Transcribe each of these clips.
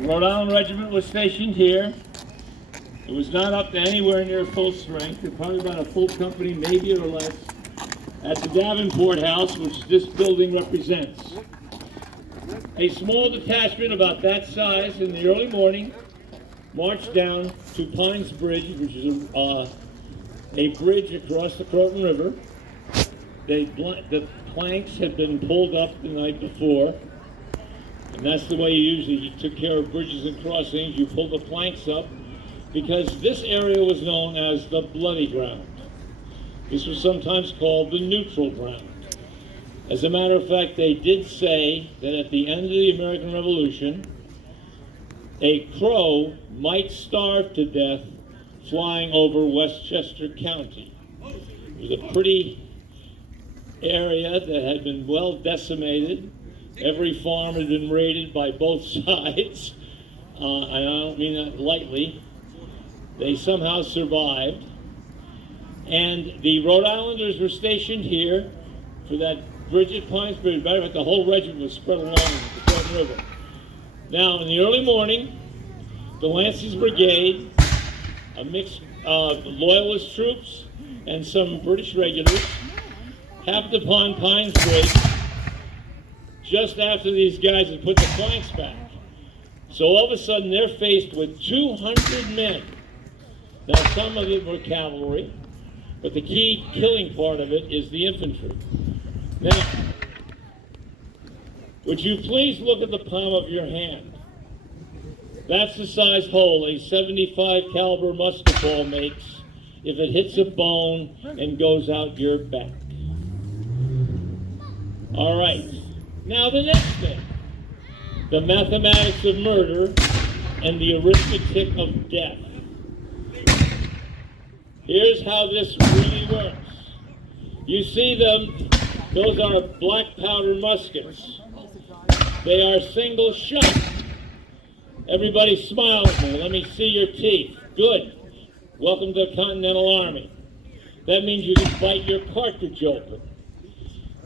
The Rhode Island Regiment was stationed here. It was not up to anywhere near full strength. It probably about a full company, maybe or less, at the Davenport House, which this building represents. A small detachment about that size in the early morning marched down to Pines Bridge, which is a bridge across the Croton River. The planks had been pulled up the night before, and that's the way you usually took care of bridges and crossings. You pull the planks up, because this area was known as the Bloody Ground. This was sometimes called the neutral ground. As a matter of fact, they did say that at the end of the American Revolution, a crow might starve to death flying over Westchester County. It was a pretty area that had been well decimated. Every farm had been raided by both sides. I don't mean that lightly. They somehow survived. And the Rhode Islanders were stationed here for that bridge at Pines Bridge. Matter of fact, the whole regiment was spread along the Croton River. Now, in the early morning, the Lancey's brigade, a mix of Loyalist troops and some British regulars, happened upon Pines Bridge just after these guys had put the planks back. So all of a sudden, they're faced with 200 men. Now, some of it were cavalry, but the key killing part of it is the infantry. Now, would you please look at the palm of your hand? That's the size hole a .75 caliber musket ball makes if it hits a bone and goes out your back. All right. Now the next thing, the mathematics of murder and the arithmetic of death. Here's how this really works. You see them, those are black powder muskets. They are single shot. Everybody smile at me. Let me see your teeth. Good. Welcome to the Continental Army. That means you can bite your cartridge open.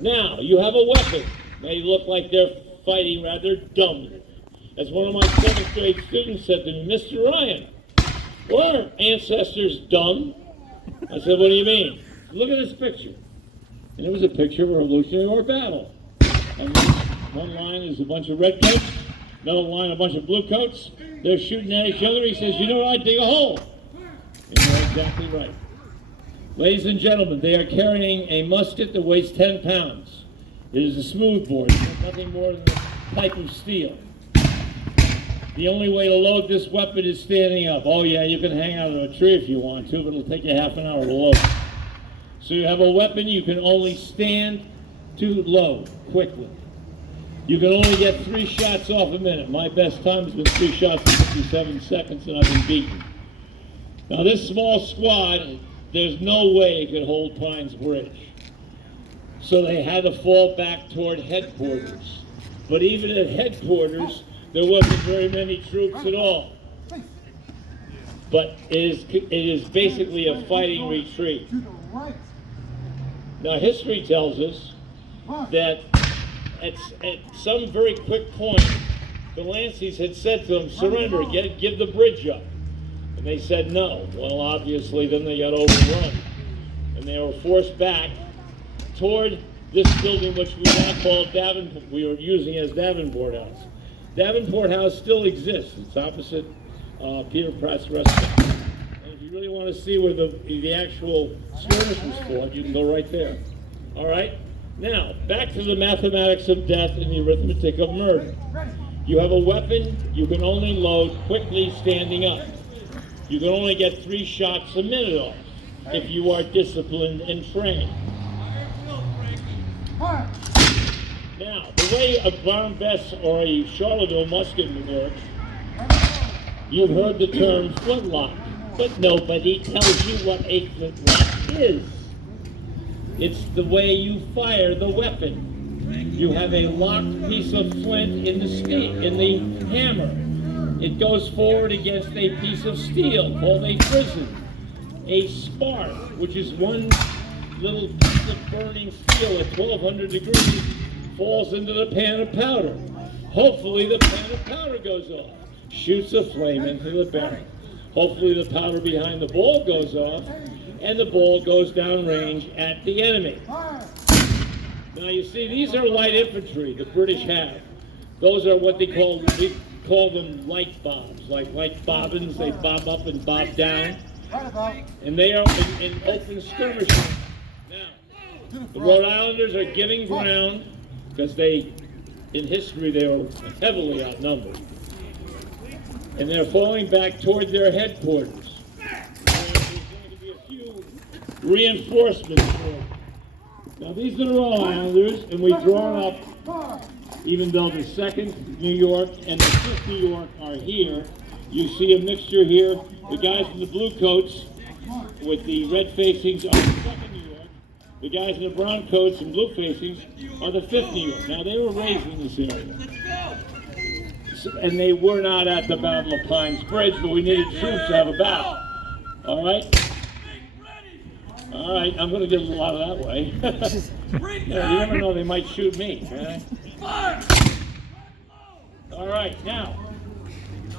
Now, you have a weapon. They look like they're fighting rather dumb. As one of my 7th grade students said to me, Mr. Ryan, were our ancestors dumb? I said, what do you mean? Look at this picture. And it was a picture of a Revolutionary War battle. And one line is a bunch of redcoats, another line a bunch of blue coats. They're shooting at each other. He says, you know what, dig a hole. And you're exactly right. Ladies and gentlemen, they are carrying a musket that weighs 10 pounds. It is a smoothbore. It's nothing more than a pipe of steel. The only way to load this weapon is standing up. Oh yeah, you can hang out on a tree if you want to, but it'll take you half an hour to load. So you have a weapon you can only stand to load quickly. You can only get 3 shots off a minute. My best time has been 3 shots in 57 seconds, and I've been beaten. Now this small squad, there's no way it could hold Pines Bridge. So they had to fall back toward headquarters. But even at headquarters, there wasn't very many troops at all. But it is basically a fighting retreat. Now history tells us that at some very quick point, the Lanceys had said to them, surrender, give the bridge up. And they said no. Well, obviously, then they got overrun. And they were forced back toward this building, which we now call Davenport. We were using as Davenport House. Davenport House still exists. It's opposite Peter Pratt's restaurant. And if you really want to see where the actual skirmish was fought, you can go right there. All right? Now, back to the mathematics of death and the arithmetic of murder. You have a weapon you can only load quickly standing up. You can only get 3 shots a minute off if you are disciplined and trained. Now, the way a Brown Bess or a Charleville musket works, you've heard the term flintlock, but nobody tells you what a flintlock is. It's the way you fire the weapon. You have a locked piece of flint in the hammer. It goes forward against a piece of steel called a prison. A spark, which is one little piece of burning steel at 1200 degrees, falls into the pan of powder. Hopefully the pan of powder goes off. shoots a flame into the barrel. Hopefully the powder behind the ball goes off, and the ball goes downrange at the enemy. Now you see, these are light infantry the British have. Those are what we call them light bombs, like bobbins. They bob up and bob down. And they are in open skirmishes. Now, the Rhode Islanders are giving ground because in history, they were heavily outnumbered. And they're falling back toward their headquarters. There's going to be a few reinforcements for them. Now, these are the Rhode Islanders, and we've drawn up, even though the 2nd New York and the 5th New York are here, you see a mixture here. The guys in the blue coats with the red facings are the 2nd New York. The guys in the brown coats and blue facings are the 5th New York. Now, they were raised in this area. And they were not at the Battle of Pines Bridge, but we needed troops to have a battle. All right? All right, I'm going to get a lot of that way. Yeah, you never know, they might shoot me. Right? All right, now,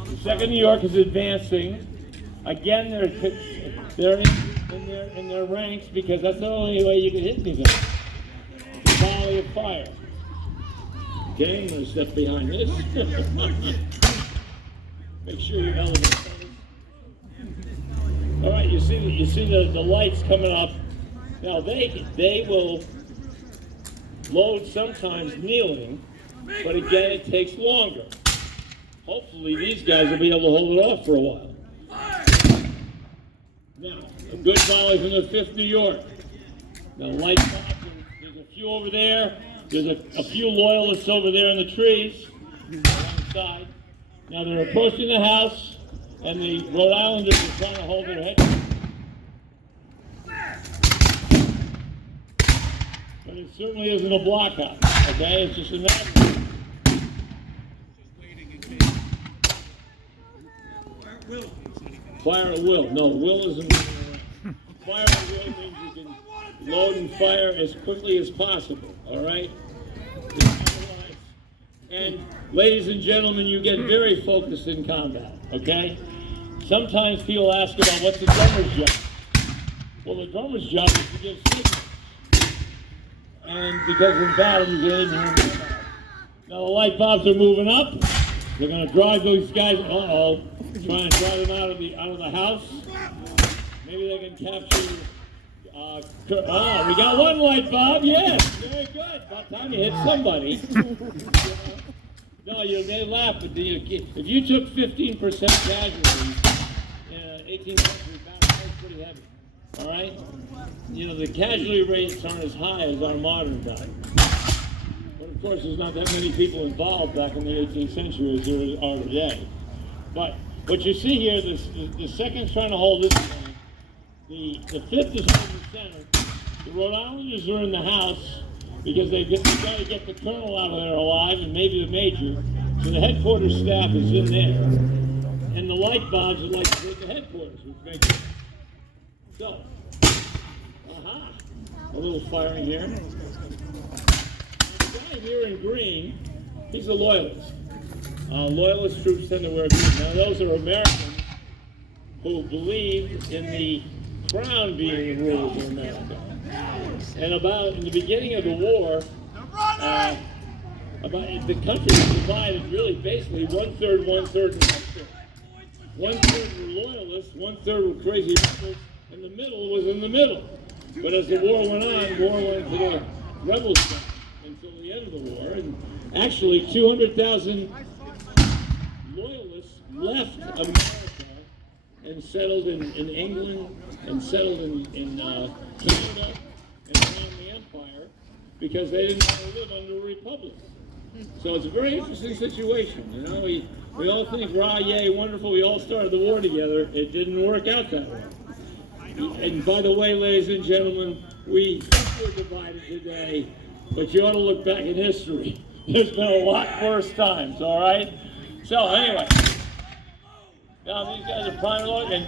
the 2nd New York is advancing. Again, they're in their ranks because that's the only way you can hit anything. Volley of fire. Okay, I'm going to step behind this. Make sure you elevate. All right, you see the lights coming up. Now they will load sometimes kneeling, but again it takes longer. Hopefully these guys will be able to hold it off for a while. Now, a good volley from the 5th New York. Now lights up, there's a few over there. There's a few Loyalists over there in the trees alongside. Now they're approaching the house, and the Rhode Islanders are trying to hold their head. But it certainly isn't a blockhouse, okay? It's just a matter. Fire at will. No, will isn't. Fire at will means you can load and fire as quickly as possible, all right? And ladies and gentlemen, you get very focused in combat, okay? Sometimes people ask about what's the drummer's job. Well, the drummer's job is to give signals. And because in battle, you can even hear them. Now the light bombs are moving up. They're going to drive those guys, trying to drive them out of the house. Maybe they can capture, we got one light bomb, yes, very good. About time you hit somebody. No, they laugh, but if you took 15% casualties in an 18th century battle, that was pretty heavy, all right? You know, the casualty rates aren't as high as our modern time. But of course, there's not that many people involved back in the 18th century as there are today. But what you see here, the 2nd's trying to hold this thing. The 5th is holding the center. The Rhode Islanders are in the house because they've got to get the colonel out of there alive and maybe the major. So the headquarters staff is in there. And the light bombs are like the headquarters, which makes it. So, a little firing here. The guy here in green, he's a loyalist. Loyalist troops tend to wear green. Now those are Americans who believe in the crown being the rules of America. And in the beginning of the war, the country was divided really basically 1/3, 1/3, and 1/3. 1/3 were loyalists, 1/3 were crazy rebels, and the middle was in the middle. But as the war went on, war went to the rebel side until the end of the war. And actually, 200,000 loyalists left America and settled in England and settled in Canada and around the empire because they didn't want to live under a republic. So it's a very interesting situation. You know, we all think, rah, yay, wonderful, we all started the war together. It didn't work out that way. And by the way, ladies and gentlemen, we think we're divided today, but you ought to look back in history. There's been a lot worse times, all right? So anyway, now these guys are priming load and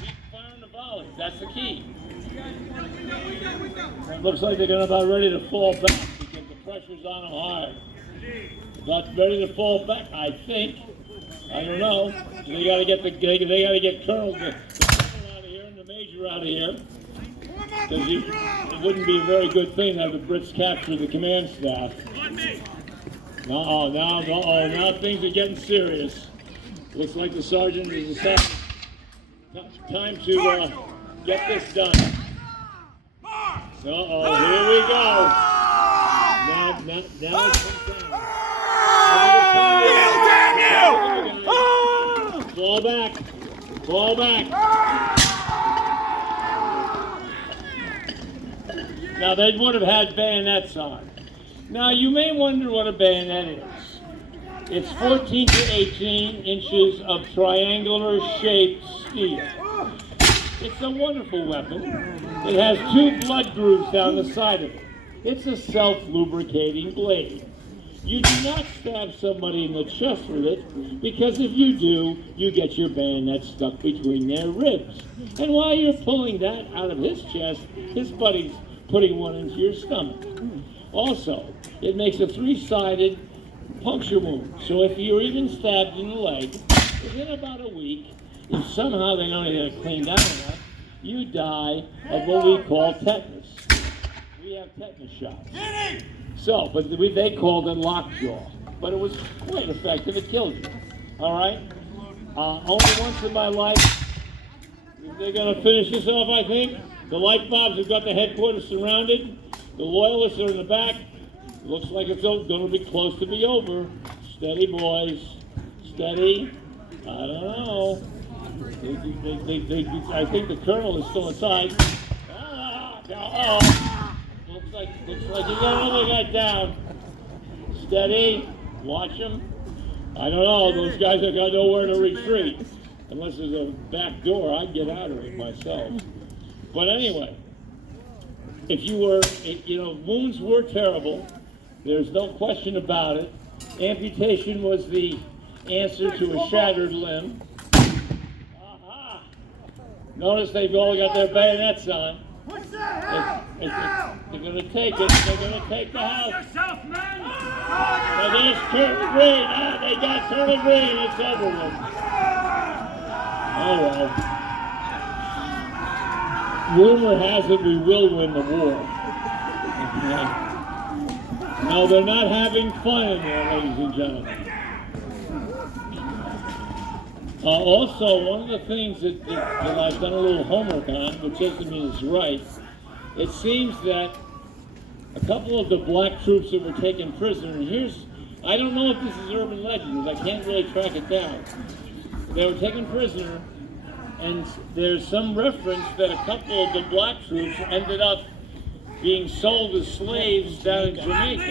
keep firing the volleys. That's the key. It looks like they're about ready to fall back because the pressure's on them hard. About ready to fall back, I think. I don't know. They got to get they got to get Colonel out of here and the Major out of here, because it wouldn't be a very good thing to have the Brits capture the command staff. Now things are getting serious. Looks like the sergeant is deciding time to get this done. Here we go. Now it's down. Fall back. Fall back. Now they would have had bayonets on. Now you may wonder what a bayonet is. It's 14 to 18 inches of triangular shaped steel. It's a wonderful weapon. It has 2 blood grooves down the side of it. It's a self-lubricating blade. You do not stab somebody in the chest with it, because if you do, you get your bayonet stuck between their ribs. And while you're pulling that out of his chest, his buddy's putting one into your stomach. Also, it makes a 3-sided puncture wound. So if you're even stabbed in the leg, within about a week, if somehow they don't get it cleaned out enough, you die of what we call tetanus. We have tetanus shots. So, but they called it lockjaw. But it was quite effective. It killed you. All right? Only once in my life, they're going to finish this off, I think. The light bobs have got the headquarters surrounded. The Loyalists are in the back. Looks like it's going to be close to be over. Steady, boys. Steady. I don't know. I think the colonel is still inside. Looks like you got another guy down. Steady. Watch him. I don't know. Those guys have got nowhere to retreat. Unless there's a back door, I'd get out of it myself. But anyway, if you were, wounds were terrible. There's no question about it. Amputation was the answer to a shattered limb. Aha! Notice they've all got their bayonets on. What's that? They're going to take it. They're going to take the house. Yourself, man. Now there's Colonel Greene. They got Colonel Greene. It's over with. Oh well. Rumor has it we will win the war. No, they're not having fun in there, ladies and gentlemen. Also, one of the things that I've done a little homework on, which doesn't mean it's right, it seems that a couple of the black troops that were taken prisoner, and I don't know if this is urban legend, because I can't really track it down. They were taken prisoner, and there's some reference that a couple of the black troops ended up being sold as slaves down in Jamaica.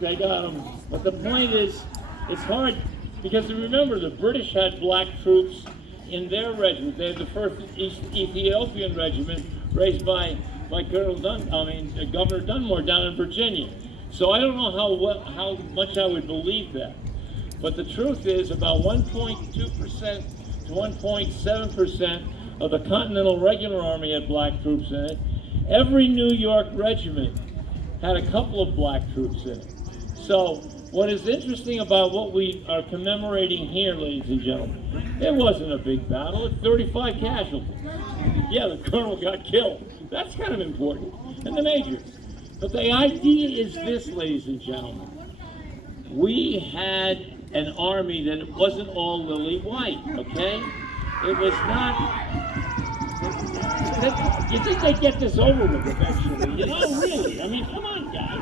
They got them. But the point is, it's hard, because remember, the British had black troops in their regiment. They had the 1st Ethiopian Regiment, raised by Governor Dunmore down in Virginia. So I don't know how much I would believe that. But the truth is, about 1.2% to 1.7% of the Continental Regular Army had black troops in it. Every New York regiment had a couple of black troops in it. So what is interesting about what we are commemorating here, ladies and gentlemen, it wasn't a big battle. It's 35 casualties. Yeah, the colonel got killed. That's kind of important. And the majors. But the idea is this, ladies and gentlemen. We had an army that it wasn't all lily white, okay? It was not. You think they'd get this over with eventually? Really? I mean, come on, guys.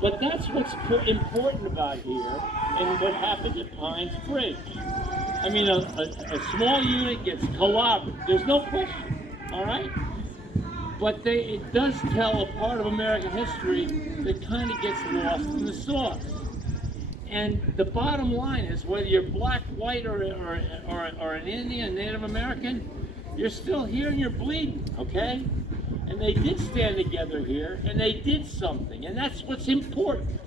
But that's what's important about here and what happened at Pines Bridge. I mean, a small unit gets clobbered. There's no question, all right? But it does tell a part of American history that kind of gets lost in the sauce. And the bottom line is, whether you're black, white, or an Indian, Native American, you're still here and you're bleeding, okay? And they did stand together here, and they did something, and that's what's important.